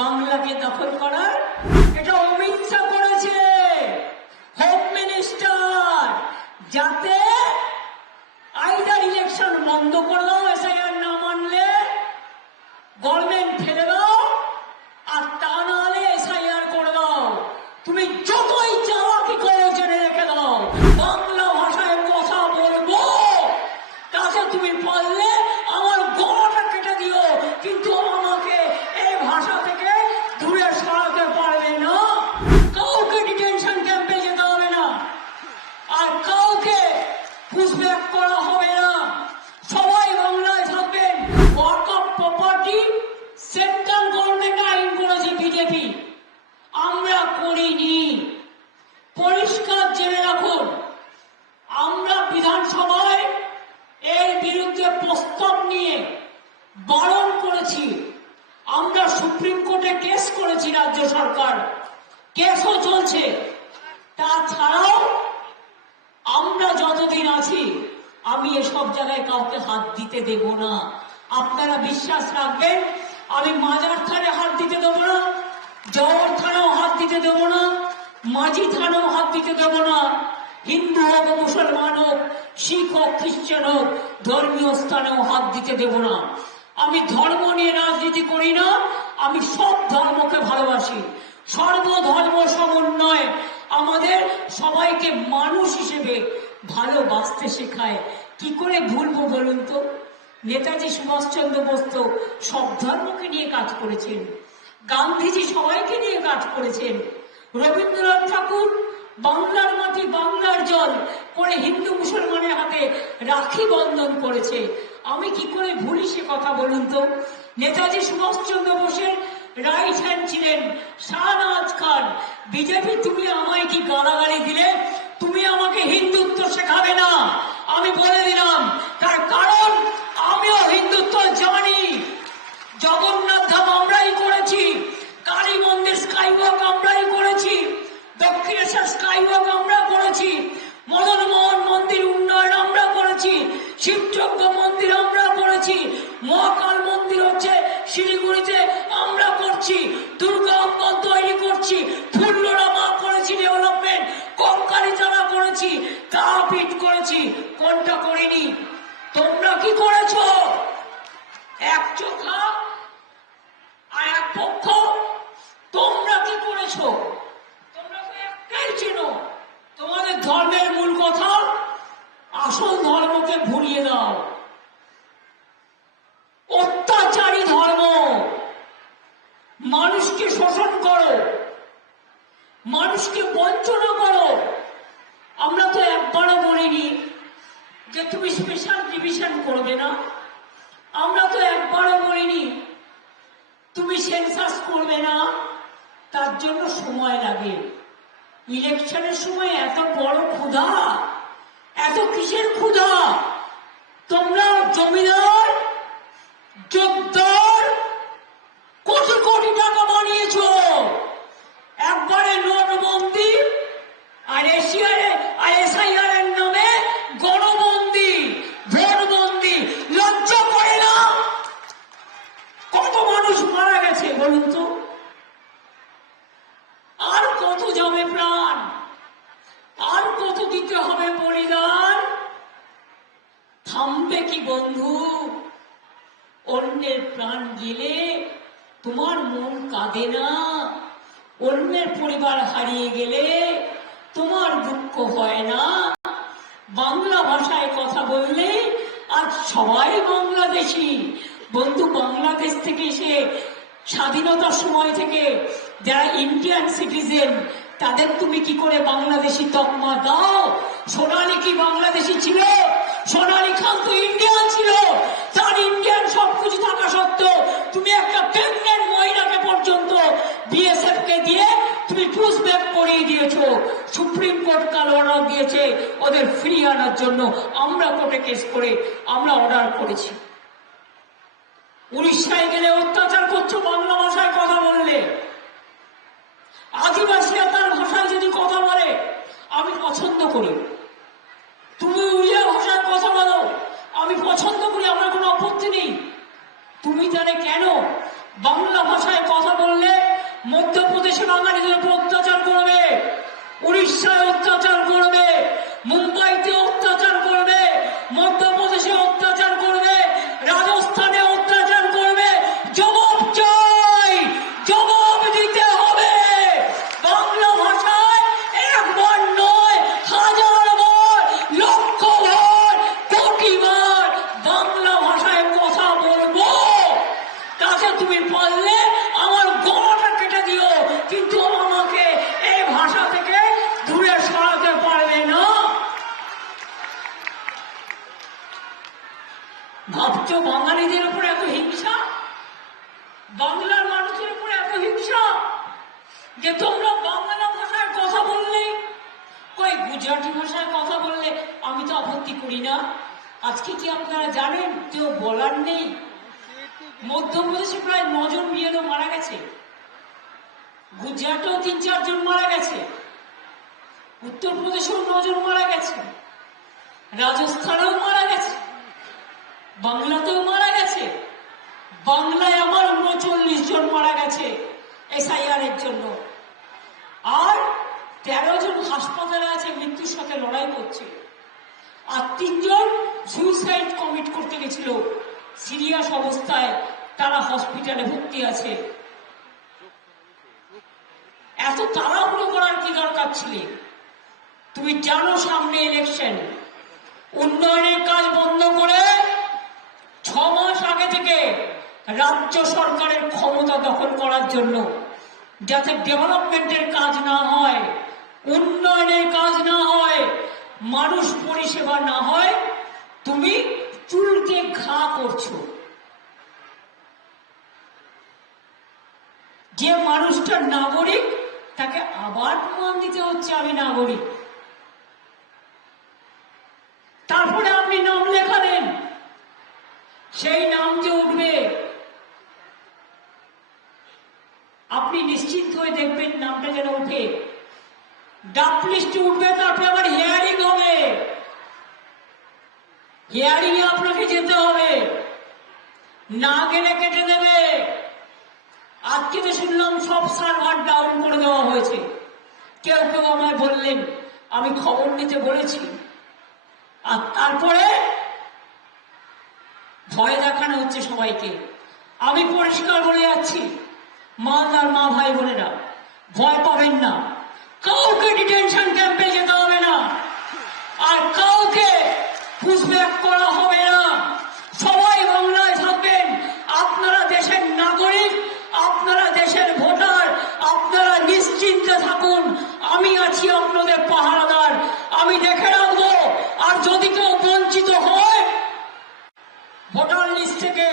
বাংলাকে দখল করার এটা অমিত শাহ করেছে, হোম মিনিস্টার, যাতে আইদার ইলেকশন বন্ধ করে দাও, এসআইআর না মানলে গভর্নমেন্ট ফেলে দাও, আর তা না হলে এসআইআর করে দাও। তুমি যতই চালাকি করো জেনে রেখে দাও, বাংলা ভাষায় কথা বলবো, তাতে তুমি পারলে আমার গলাটা কেটে দিও, কিন্তু আমাকে এই ভাষা থেকে দূরে সরাতে পারবে না। কাউকে ডিটেনশন ক্যাম্পে যেতে হবে না, আর কাউকে পুশব্যাক করা হবে না। সবাই বাংলায় থাকবেন। Work of property central government আইন করেছে বিজেপি, আমরা করিনি। পরিষ্কার জেনে রাখুন, আমরা বিধানসভায় এর বিরুদ্ধে প্রস্তাব নিয়ে বারণ করেছি। আমরা সুপ্রিম কোর্টে কেস করেছি, রাজ্য সরকার কেসও চলছে। তাছাড়াও আমরা যতদিন আছি আমি এসব জায়গায় কাউকে হাত দিতে দেব না। আপনারা বিশ্বাস রাখবেন, আমি মাজার থানে হাত দিতে দেব না, জওহর থানেও হাত দিতে দেব না, মাঝি থানেও হাত দিতে দেব না। হিন্দু হোক, মুসলমান হোক, শিখ হোক, খ্রিস্টান হোক, ধর্মীয় স্থানেও হাত দিতে দেব না। আমি ধর্ম নিয়ে রাজনীতি করি না, আমি সব ধর্মকে ভালোবাসি। সর্বধর্ম সমন্বয় আমাদের সবাইকে মানুষ হিসেবে ভালোবাসতে শেখায়। কি করে ভুলবো বলুন তো? নেতাজি সুভাষচন্দ্র বোস তো সব ধর্মকে নিয়ে কাজ করেছেন, গান্ধীজি সবাইকে নিয়ে কাজ করেছেন, রবীন্দ্রনাথ ঠাকুর বাংলার মাটি বাংলার জল করে হিন্দু মুসলমানের হাতে রাখি বন্ধন করেছে। আমি কি করে ভুলি সে কথা বলুন তো? নেতাজি সুভাষচন্দ্র বোসের রাইট হ্যান্ড ছিলেন শাহনওয়াজ খান। বিজেপি তুমি আমায় কি গালাগালি দিলে? তুমি আমাকে হিন্দুত্ব শেখাবে না, আমি বলে দিলাম। তার কারণ আমিও হিন্দুত্ব জানি। জগন্নাথ ধাম আমরাই করেছি, কালী মন্দির স্কাইওয়াক আমরাই করেছি, দক্ষিণেশ্বর স্কাইওয়াক আমরা করেছি, মদন মোহন মন্দির উন্নয়ন আমরা করেছি, শিবযজ্ঞ মন্দির আমরা করেছি, মহাকাল মন্দির হচ্ছে শিলিগুড়িতে আমরা করছি, দুর্গা অঙ্গন তৈরি করছি, ফুল্লরা মা করেছি ডেভেলপমেন্ট, কঙ্কালীতলা করেছি, তারাপীঠ করেছি। কোনটা করিনি? তোমরা কি করেছ? এক চোখা আর এক পক্ষ। তোমরা কি করেছ? তোমরা তো একটাই চেনো, তোমাদের ধর্মের মূল কথা আসল ধর্মকে ভুলিয়ে দাও। অত্যাচারী ধর্ম, মানুষকে শোষণ করো, মানুষকে বঞ্চনা করো। আমরা তো একবারও বলিনি যে তুমি স্পেশাল ডিভিশন করবে না, আমরা তো একবারও বলিনি তুমি সেন্সাস করবে না। তার জন্য সময় লাগে। ইলেকশনের সময় এত বড় ক্ষুধা, এত কিসের ক্ষুধা? তোমরা জমিদার জোরদার কোটি কোটি টাকা বানিয়েছ, একবারে নোটবন্দি আর এসআইআর এর নামে গণবন্দি, ভোটবন্দি। লজ্জা করে না? কত মানুষ মারা গেছে বলুন তো? আর কত যাবে প্রাণ? আর কত দিতে হবে বলিদান? থামবে কি বন্ধু? অন্যের প্রাণ গেলে তোমার মন কাঁদে না? অন্যের পরিবার হারিয়ে গেলে তোমার দুঃখ হয় না? বাংলা ভাষায় কথা বললে আজ সবাই বাংলাদেশি। বন্ধু, বাংলাদেশ থেকে এসে স্বাধীনতার সময় থেকে যারা ইন্ডিয়ান সিটিজেন, তাদের তুমি কি করে বাংলাদেশি তকমা দাও? সোনালী কি বাংলাদেশি ছিল? সোনালী খান তো ইন্ডিয়ান ছিল। তার ইন্ডিয়ান সবকিছু থাকা সত্ত্বেও তুমি একটা প্রেগনেন্ট মহিলাকে পর্যন্ত বিএসএফ কে দিয়ে তুমি পুশব্যাক করিয়ে দিয়েছো। সুপ্রিম কোর্ট কাল অর্ডার দিয়েছে ওদের ফিরিয়ে আনার জন্য। আমরা কোর্টে কেস করে আমরা অর্ডার করেছি। উড়িষ্যায় গেলে অত্যাচার করছো বাংলা ভাষায় কথা বললে। আদিবাসীরা তার ভাষায় যদি কথা বলে আমি পছন্দ করি। তুমি উড়িয়া ভাষায় কথা বলো, আমি পছন্দ করি, আমার কোনো আপত্তি নেই। তুমি জানে কেন বাংলা ভাষায় কথা বললে ভাবছো বাঙালিদের উপরে এত হিংসা, বাংলার মানুষের উপরে এত হিংসা যে তোমরা বাংলা ভাষায় কথা বললে, কই গুজরাটি ভাষায় কথা বললে আমি তো আপত্তি করি না। আজকে কি আপনারা জানেন কেউ বলার নেই? মধ্যপ্রদেশে প্রায় 9 জন বিএলও মারা গেছে, গুজরাটেও 3-4 জন মারা গেছে, উত্তরপ্রদেশেও 9 জন মারা গেছে, রাজস্থানেও মারা গেছে, বাংলাতেও মারা গেছে। বাংলায় আমার 39 জন মারা গেছে এসআইআর এর জন্য, আর 13 জন হাসপাতালে আছে, মৃত্যুর সাথে লড়াই করছে, আর 3 জন সুইসাইড কমিট করতে গেছিল সিরিয়াস অবস্থায়, তারা হসপিটালে ভর্তি আছে। এত তাড়াহুড়ো করার কি দরকার ছিল? তুমি জানো সামনে ইলেকশন, উন্নয়নের কাজ বন্ধ করে 6 মাস আগে থেকে রাজ্য সরকারের ক্ষমতা দখল করার জন্য, যাতে ডেভেলপমেন্টের কাজ না হয়, উন্নয়নের কাজ না হয়, মানুষ পরিষেবা না হয়, তুমি চুলকে ঘা করছো। যে মানুষটা নাগরিক তাকে আবার প্রমাণ দিতে হচ্ছে আমি নাগরিক। তারপরে আপনি নাম লেখালেন, সেই নাম যে উঠবে আপনি নিশ্চিত হয়ে দেখবেন নামটা যেন উঠে, ডাক লিস্টে উঠবে, তারপরে আবার হিয়ারিং হবে, হিয়ারিং এ আপনাকে যেতে হবে, না গেলে কেটে দেবে। আজকে তো শুনলাম সব সার্ভার ডাউন করে দেওয়া হয়েছে, কেউ কেউ আমায় বললেন, আমি খবর নিতে বলেছি, আর তারপরে ভয় দেখানো হচ্ছে সবাইকে। আমি পরিষ্কার বলে যাচ্ছি, মালদার মা ভাই বোনেরা, ভয় পাবেন না, কাউকে ডিটেনশন ক্যাম্পে যেতে হবে না, আর কাউকে পুশব্যাক করা হবে না। সবাই বাংলায় থাকবেন, আপনারা দেশের নাগরিক, আপনারা দেশের ভোটার, আপনারা নিশ্চিন্তে থাকুন, আমি আছি আপনাদের পাহারাদার, আমি দেখে রাখবো। আর যদি কেউ বঞ্চিত হয় ভোটার লিস্ট থেকে,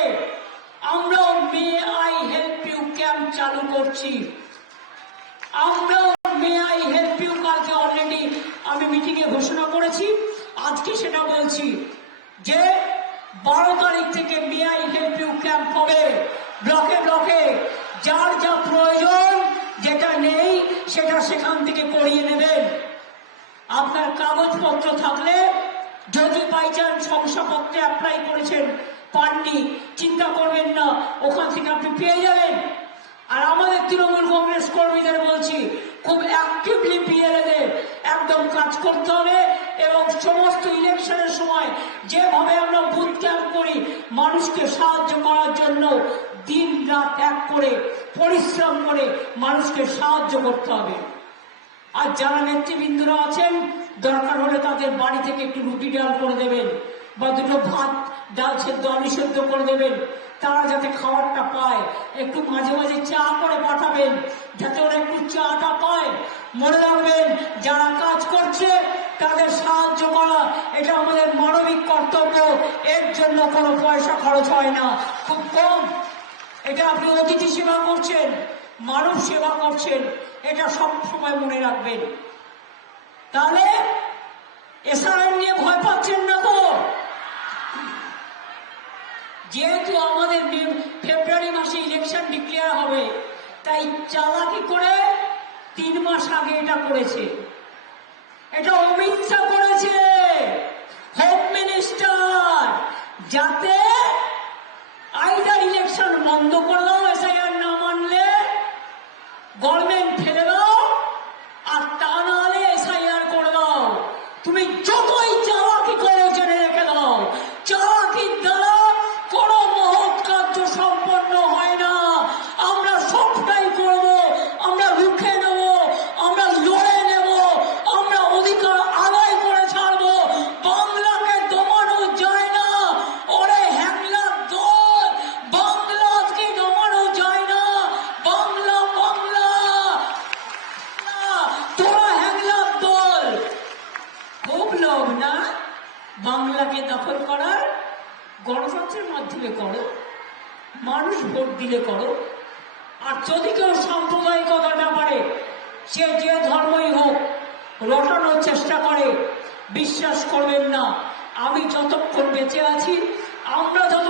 আমরাও may I help you camp চালু করছি, আমরাও মে আই হেল্প ইউ কালকে অলরেডি আমি মিটিং এ ঘোষণা করেছি, আজকে সেটা বলছি যে 12 তারিখ থেকে may I help you camp হবে ব্লকে ব্লকে। যার যা প্রয়োজন, যেটা নেই সেটা সেখান থেকে করিয়ে নেবেন। আপনার কাগজপত্র থাকলে, যদি বাই চান্স শংসাপত্রে অ্যাপ্লাই করেছেন পাননি, চিন্তা করবেন না, ওখান থেকে আপনি পেয়ে যাবেন। আর আমাদের তৃণমূল কংগ্রেস কর্মীদের বলছি, খুব অ্যাক্টিভলি পিএলএদের একদম কাজ করতে হবে, এবং সমস্ত ইলেকশনের সময় যেভাবে আমরা বুথ ক্যাম্প করি মানুষকে সাহায্য করার জন্য, দিন রাত এক করে পরিশ্রম করে মানুষকে সাহায্য করতে হবে। আর যারা নেতৃবৃন্দরা আছেন, দরকার হলে তাদের বাড়ি থেকে একটু রুটি ডাল করে দেবেন, বা দুটো ভাত ডাল সেদ্ধ আলু সেদ্ধ করে দেবেন, তারা যাতে খাবারটা পায়। একটু মাঝে মাঝে চা করে পাঠাবেন, যাতে ওরা একটু চাটা পায়। মনে রাখবেন, যারা কাজ করছে তাদের সাহায্য করা, এটা আমাদের মানবিক কর্তব্য। এর জন্য কোনো পয়সা খরচ হয় না, খুব কম। এটা আপনি অতিথি সেবা করছেন, মানব সেবা করছেন, এটা সব সময় মনে রাখবেন। তাহলে এসআইআর নিয়ে ভয় পাচ্ছেন না তো? যেহেতু আমাদের ফেব্রুয়ারি মাসে ইলেকশন ডিক্লেয়ার হবে, তাই চালাকি করে 3 মাস আগে এটা করেছে। এটা অমিত শাহ করেছে, হোম মিনিস্টার, যাতে আইদার ইলেকশন বন্ধ করে দাও, এসআইআর না মানলে গভর্নমেন্ট ফেলে দাও, আর তা নাহলে এসআইআর করে দাও। তুমি যতই চালাকি করো জেনে রেখে দাও, চালাকির দ্বারা কোনো মহৎ কার্য সম্পন্ন হয় না। আমরা সবটাই করব, আমরা রুখে নেব, আমরা লড়ে নেব, আমরা অধিকার আদায় করে ছাড়বো। বাংলাকে দমানো যায় না, ওরে হ্যাংলার দল, বাংলাকে দমানো যায় না। বাংলা বাংলা, ব্যালটের মাধ্যমে করো, মানুষ ভোট দিলে করো। আর যদি কেউ সাম্প্রদায়িকতার ব্যাপারে সে যে ধর্মই হোক রটানোর চেষ্টা করে, বিশ্বাস করবেন না, আমি যতক্ষণ বেঁচে আছি, আমরা যত